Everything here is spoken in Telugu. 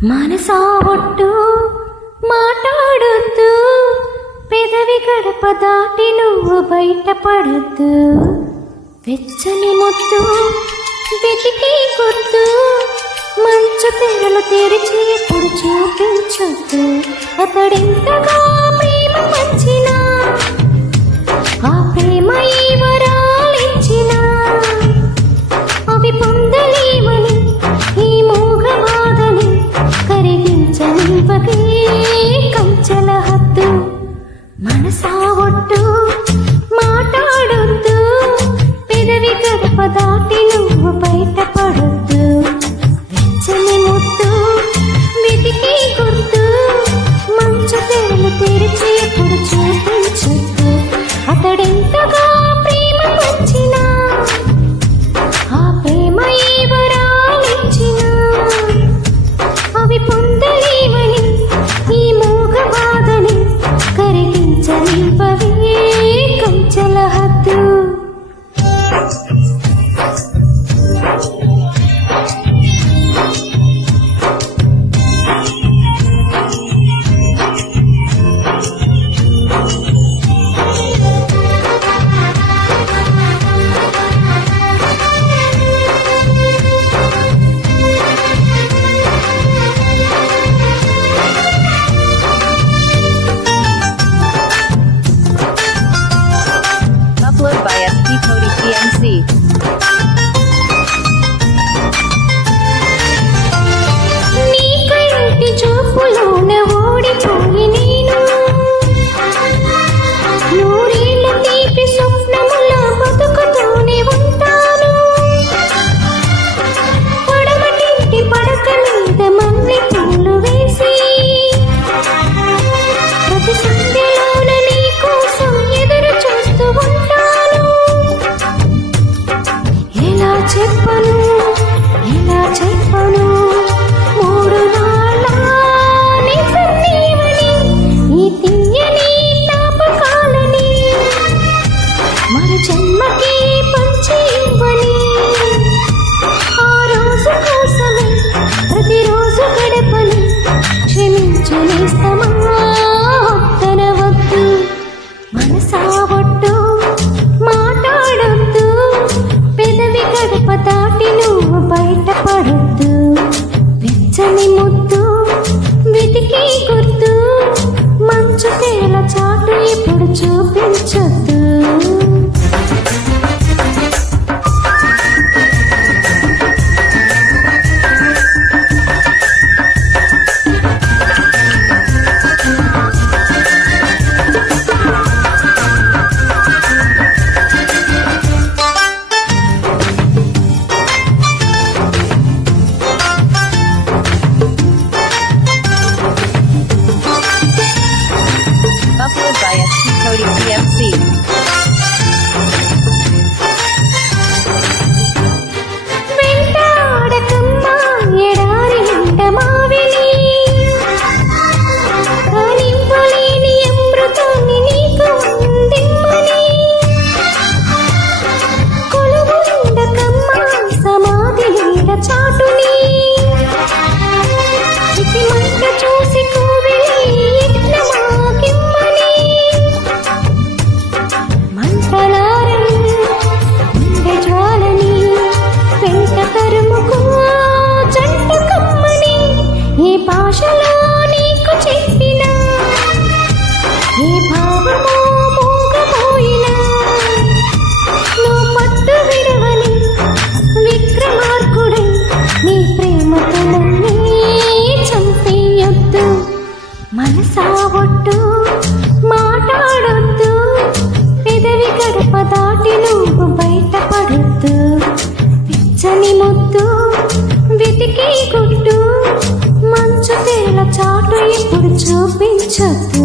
మనసా ఒట్టు మాట్లాడొద్దు పెదవి గడప దాటి నువ్వు బయటపడద్దు వెచ్చని ముద్దు వెతికి కొద్దు మంచు తెరలు తెరిచి ఇప్పుడు చూపించొద్దు అతడింతగా ప్రేమ మంచి నింపవే కంచెల హద్దు. సాగొట్టు మాట్లాడొద్దు. పెదవి గడప దాటి నువ్వు బయటపడొద్దు. పిచ్చని ముద్దు వెతికి కొట్టు. మంచు తేల చాటు ఇప్పుడు చూపించొద్దు.